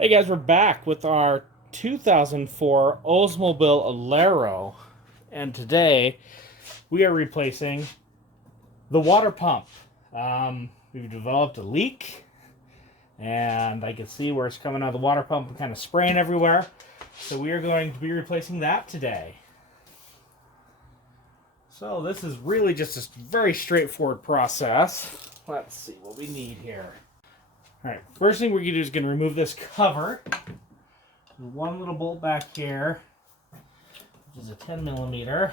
Hey guys, we're back with our 2004 Oldsmobile Alero, and today we are replacing the water pump. We've developed a leak, and I can see where it's coming out of the water pump and kind of spraying everywhere. So we are going to be replacing that today. So this is really just a very straightforward process. Let's see what we need here. Alright, first thing we're going to do is going to remove this cover. There's one little bolt back here, which is a 10 millimeter.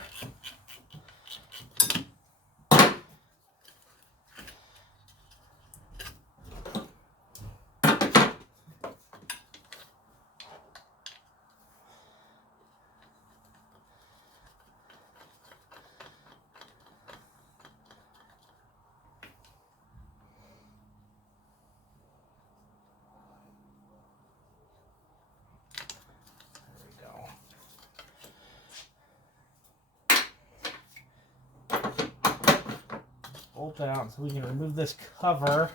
Bolt out so we can remove this cover.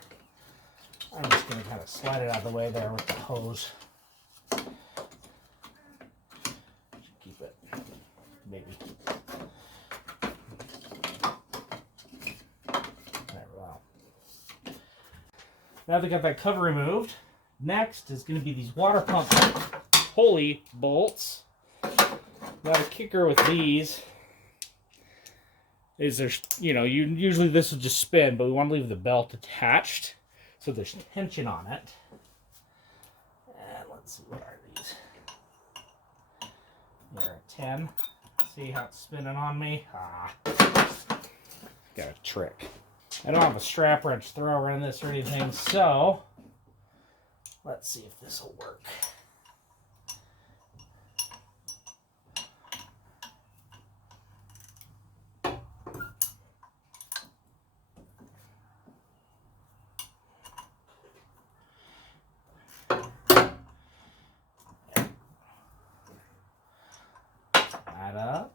I'm just going to kind of slide it out of the way there with the hose. Keep it, maybe. There we go. Now that we got that cover removed, next is going to be these water pump pulley bolts. Now the kicker with these is there's, usually this will just spin, but we want to leave the belt attached so there's tension on it. And let's see, what are these? They're a 10. See how it's spinning on me? Got a trick. I don't have a strap wrench thrower in this or anything, so let's see if this will work. Up.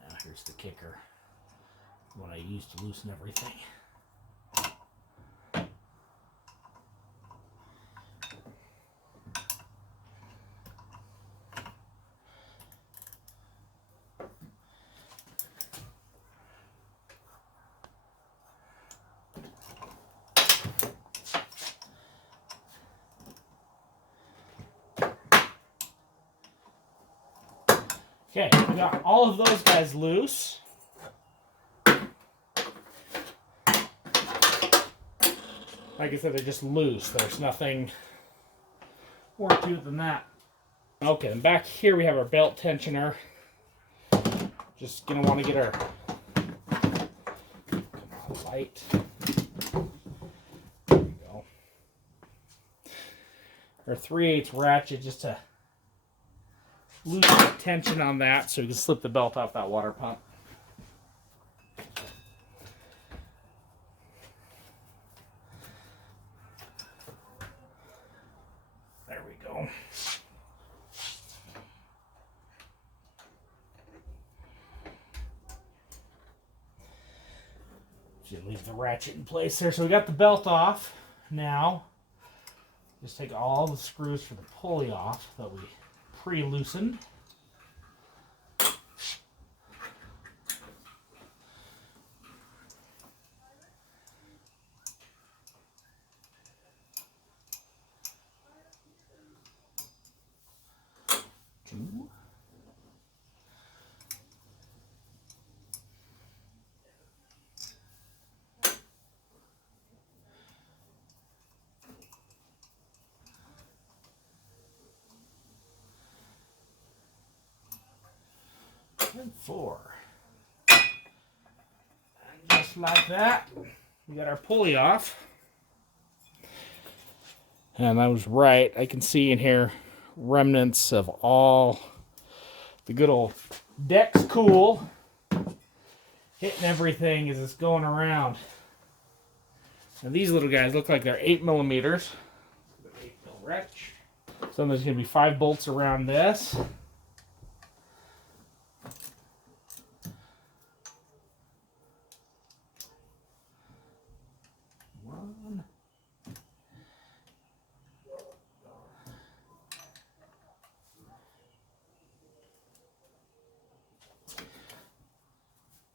Now here's the kicker, what I use to loosen everything. Okay, we got all of those guys loose. Like I said, they're just loose. There's nothing more to it than that. Okay, and back here we have our belt tensioner. Just gonna want to get our light. There we go. Our 3/8 ratchet just to loosen the tension on that so we can slip the belt off that water pump. There we go. Just leave the ratchet in place there. So we got the belt off. Now, just take all the screws for the pulley off that we pre-loosened. Two. And 4. And just like that, we got our pulley off. And I was right. I can see in here remnants of all the good old Dex Cool hitting everything as it's going around. Now these little guys look like they're 8 millimeters. 8 mil wrench. So there's going to be 5 bolts around this. One.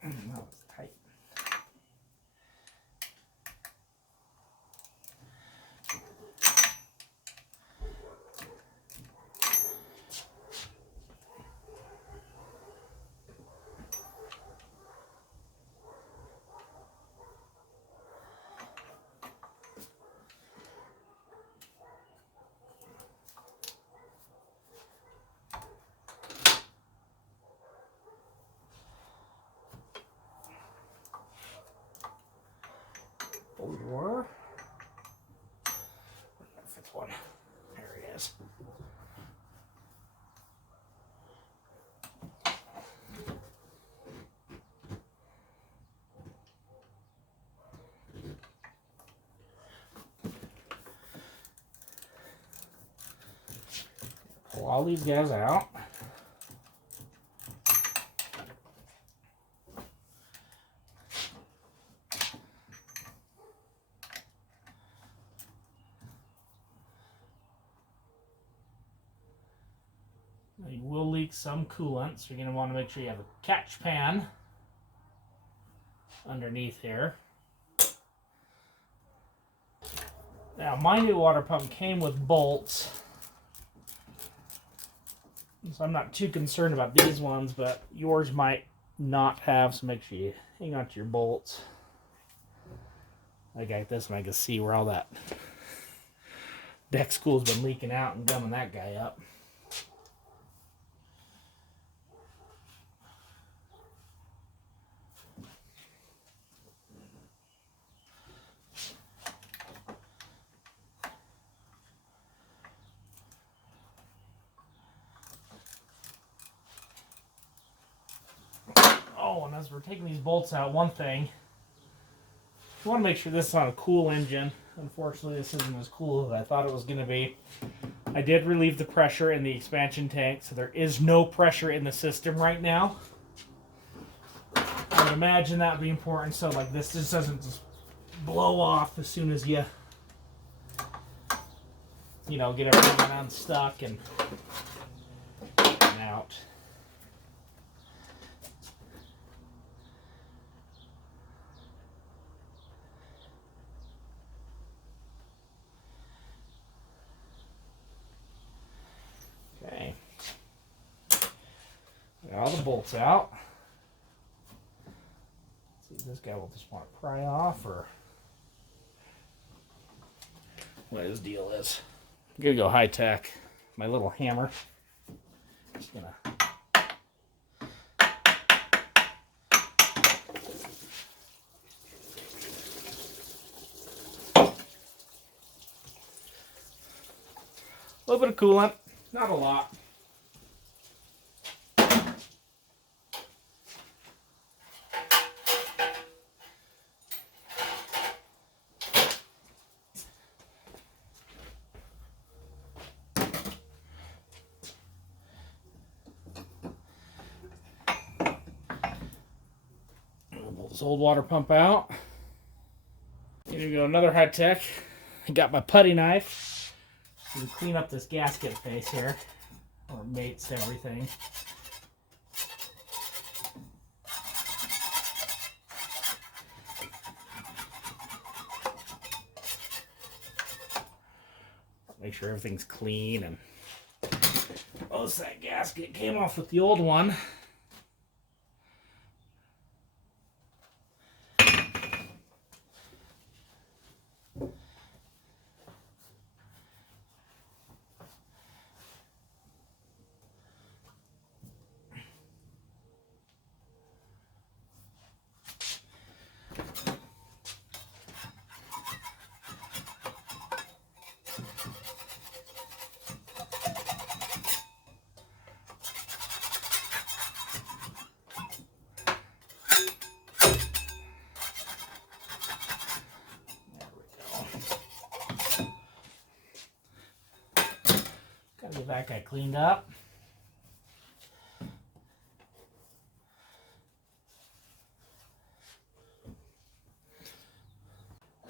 That was tight. Or if it's one, there it is. Pull all these guys out. You will leak some coolant, so you're going to want to make sure you have a catch pan underneath here. Now, my new water pump came with bolts, so I'm not too concerned about these ones, but yours might not have, so make sure you hang on to your bolts. I got this one, I can see where all that deck spool's been leaking out and gumming that guy up. Oh, and as we're taking these bolts out, one thing, you want to make sure this is on a cool engine. Unfortunately, this isn't as cool as I thought it was going to be. I did relieve the pressure in the expansion tank, so there is no pressure in the system right now. I would imagine that would be important, so like this just doesn't just blow off as soon as you know, get everything unstuck and out. Okay. Got all the bolts out. Let's see, this guy will just want to pry off, or what his deal is. I'm gonna go high tech. My little hammer. Just gonna a little bit of coolant, not a lot. Pull this old water pump out. Here we go, another high tech. I got my putty knife. You clean up this gasket face here, or it mates everything. Make sure everything's clean, and most of that gasket came off with the old one. Gotta get that guy cleaned up.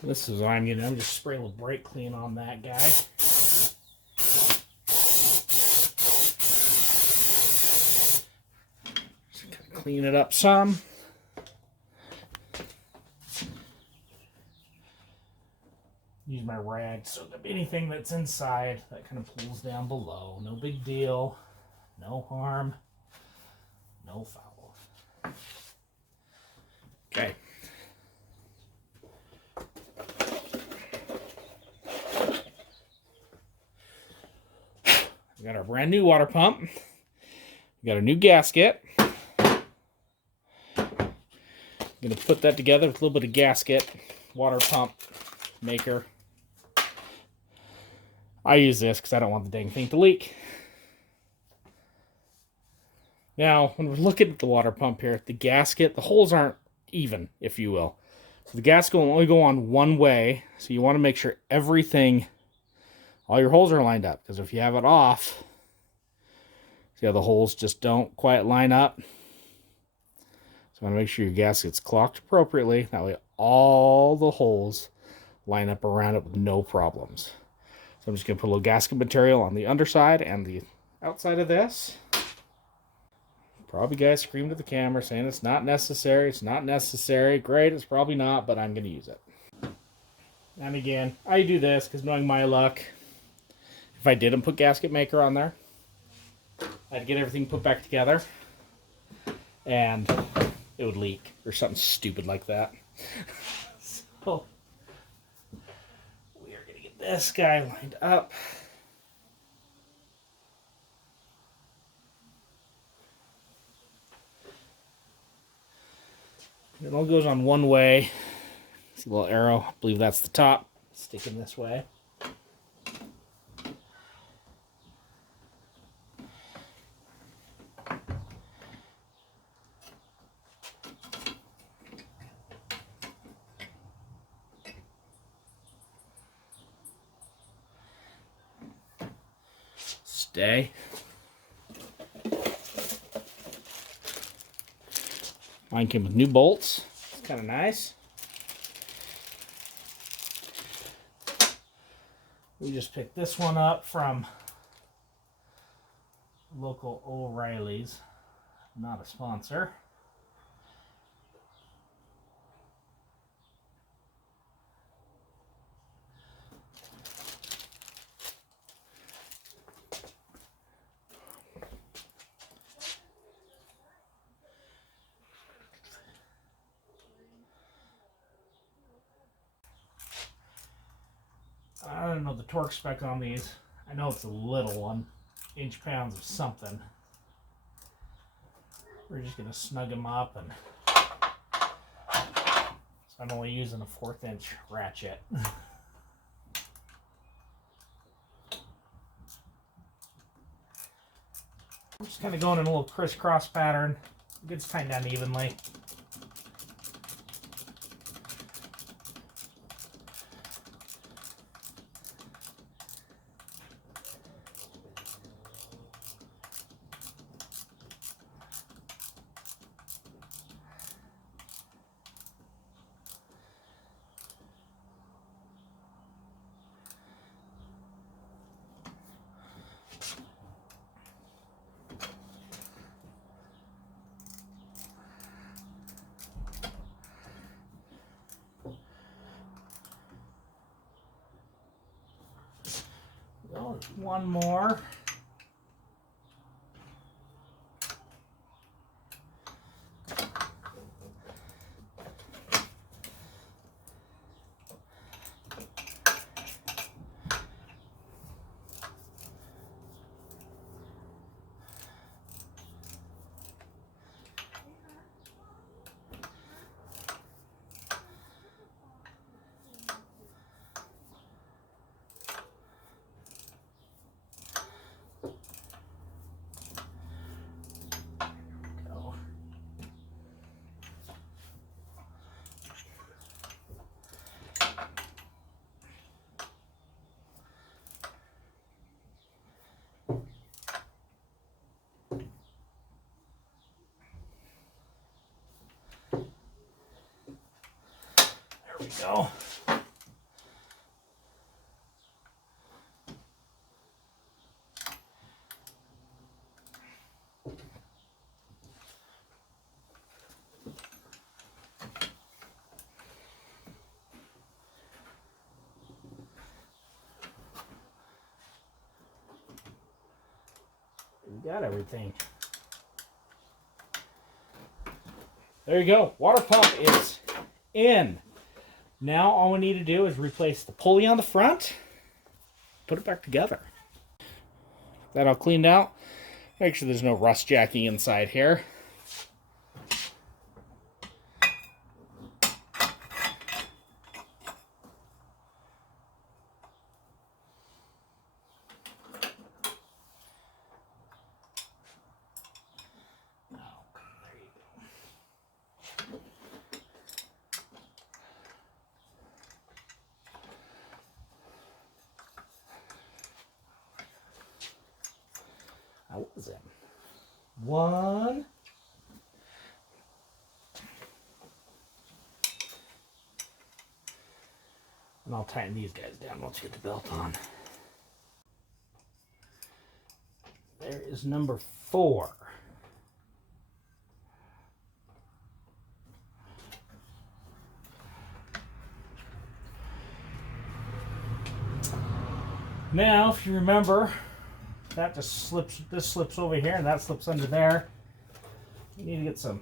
This is what I'm getting. I'm just spraying a little brake clean on that guy. Just kind of clean it up some. Use my rag so that anything that's inside that kind of pulls down below. No big deal. No harm. No foul. Okay. We got our brand new water pump. We got a new gasket. I'm gonna put that together with a little bit of gasket, water pump maker. I use this because I don't want the dang thing to leak. Now, when we're looking at the water pump here, the gasket, the holes aren't even, if you will. So the gasket will only go on one way, so you want to make sure everything, all your holes are lined up, because if you have it off, see how the holes just don't quite line up? So you want to make sure your gasket's clocked appropriately. That way all the holes line up around it with no problems. So I'm just going to put a little gasket material on the underside and the outside of this. Probably guys screamed at the camera saying it's not necessary. It's not necessary. Great, it's probably not, but I'm going to use it. And again, I do this because knowing my luck, if I didn't put gasket maker on there, I'd get everything put back together and it would leak or something stupid like that. So we are going to get this guy lined up. It all goes on one way. See a little arrow? I believe that's the top. Sticking this way. Stay. Mine came with new bolts. It's kind of nice. We just picked this one up from local O'Reilly's. Not a sponsor. I don't know the torque spec on these. I know it's a little one, inch-pounds of something. We're just going to snug them up, and so I'm only using a 1/4 inch ratchet. I'm just kind of going in a little crisscross pattern. It gets tightened down evenly. Well, there's one more. we go. We got everything. There you go. Water pump is in. Now all we need to do is replace the pulley on the front, put it back together. That all cleaned out. Make sure there's no rust jacking inside here. What was it? One. And I'll tighten these guys down once you get the belt on. There is number 4. Now, if you remember, that just slips, this slips over here and that slips under there. You need to get some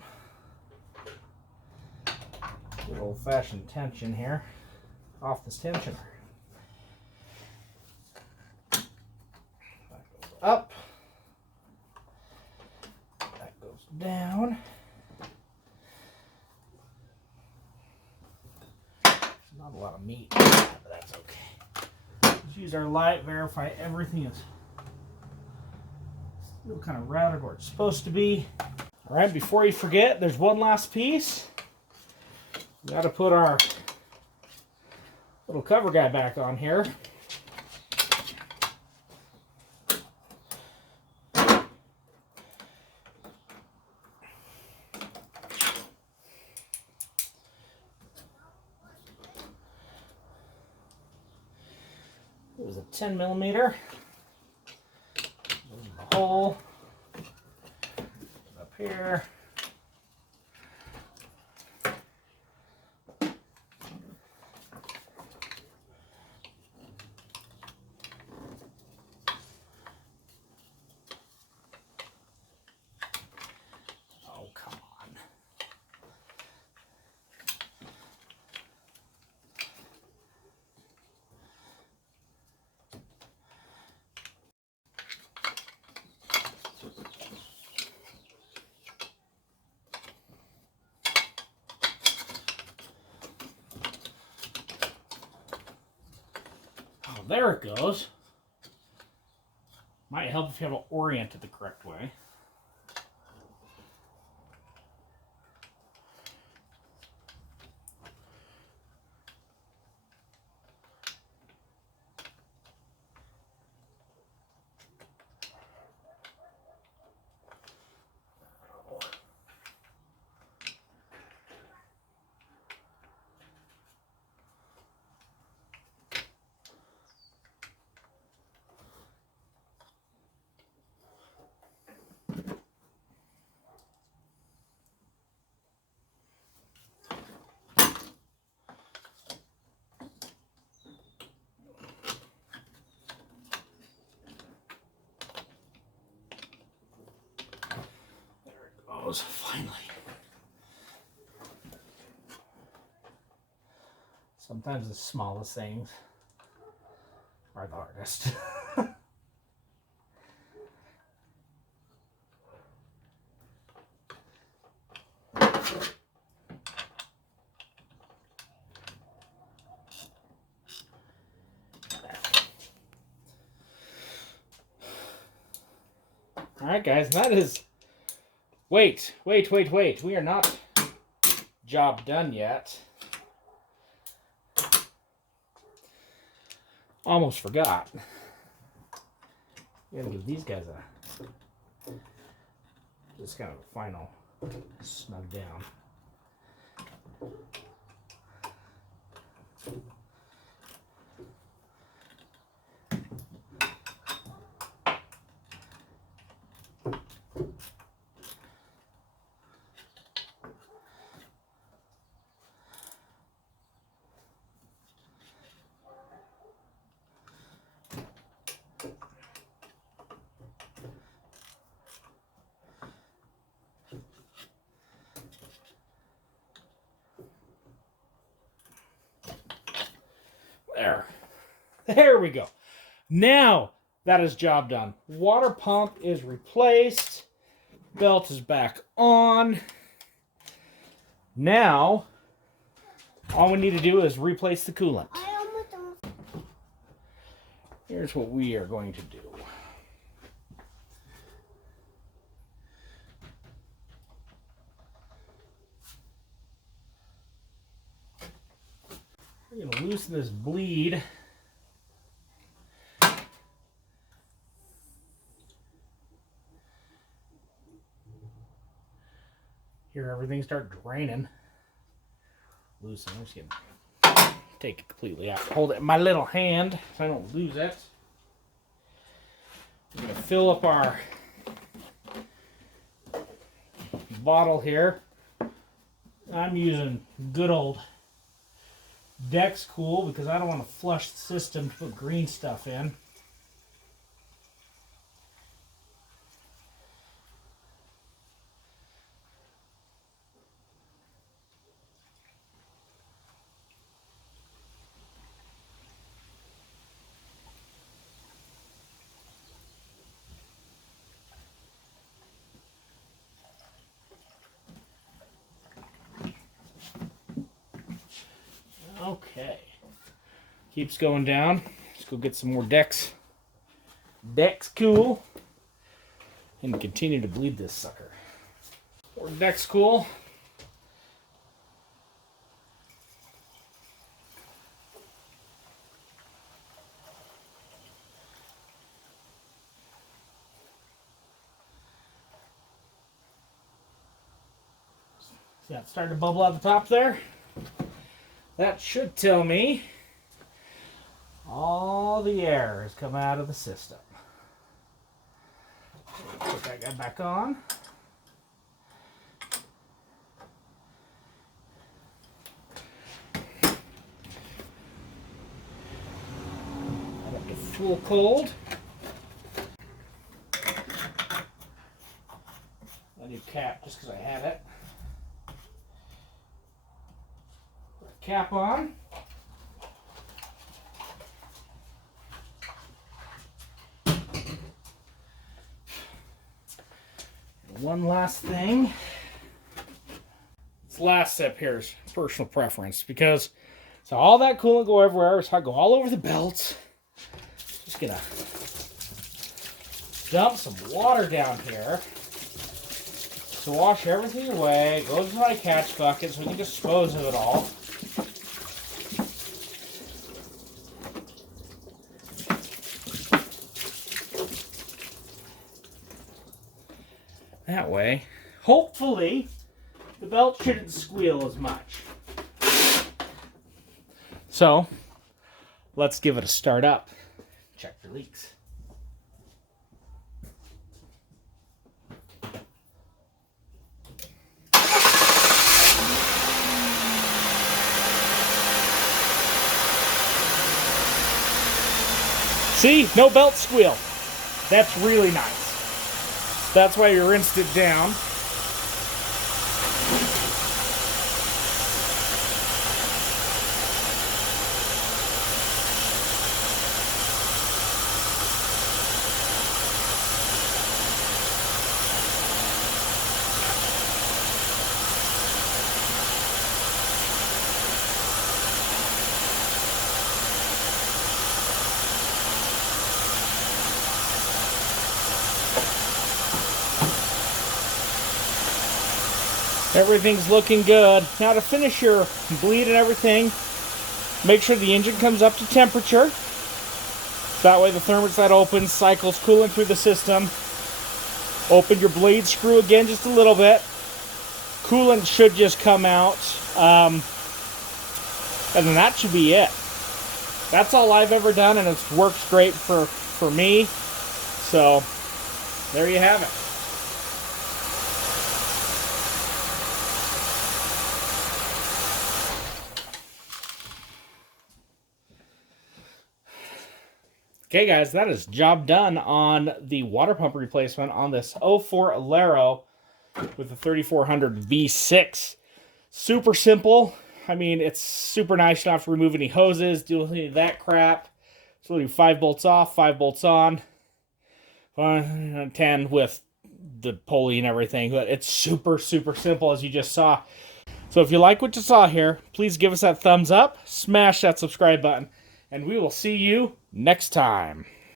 good old-fashioned tension here off this tensioner. That goes up. That goes down. There's not a lot of meat, but that's okay. Let's use our light, verify everything is still kind of routed where it's supposed to be. All right, before you forget, there's one last piece. We got to put our little cover guy back on here. It was a 10 millimeter. There's the hole up here. Oh, come on. Oh, there it goes. Might help if you have it oriented the correct way. Finally. Sometimes the smallest things are the hardest. All right, guys, that is... Wait. We are not job done yet. Almost forgot. We gotta give these guys a just kind of a final snug down. There we go. Now that is job done. Water pump is replaced. Belt is back on. Now, all we need to do is replace the coolant. Here's what we are going to do. We're going to loosen this bleed. Hear everything start draining. Loosen. I'm just going to take it completely out. Hold it in my little hand so I don't lose it. We're going to fill up our bottle here. I'm using good old Dex Cool because I don't want to flush the system to put green stuff in. Okay. Keeps going down. Let's go get some more Dex Cool and continue to bleed this sucker. More Dex Cool. See that starting to bubble out the top there? That should tell me all the air has come out of the system. Put that guy back on. Add up to full cold. A new cap just because I had it. Cap on. One last thing. This last step here is personal preference because so all that coolant go everywhere, so I go all over the belt. Just gonna dump some water down here to wash everything away. It goes in my catch bucket so we can dispose of it all. That way, hopefully, the belt shouldn't squeal as much. So, let's give it a start up. Check for leaks. See, no belt squeal. That's really nice. That's why you rinsed it down. Everything's looking good. Now to finish your bleed and everything, make sure the engine comes up to temperature. So that way the thermostat opens, cycles coolant through the system. Open your bleed screw again just a little bit. Coolant should just come out. And then that should be it. That's all I've ever done, and it works great for me. So there you have it. Okay, guys, that is job done on the water pump replacement on this 04 Alero with the 3400 V6. Super simple. I mean, it's super nice. You don't have to remove any hoses, do any of that crap. So we'll do 5 bolts off, 5 bolts on, 10 with the pulley and everything. But it's super, super simple, as you just saw. So if you like what you saw here, please give us that thumbs up, smash that subscribe button, and we will see you next time.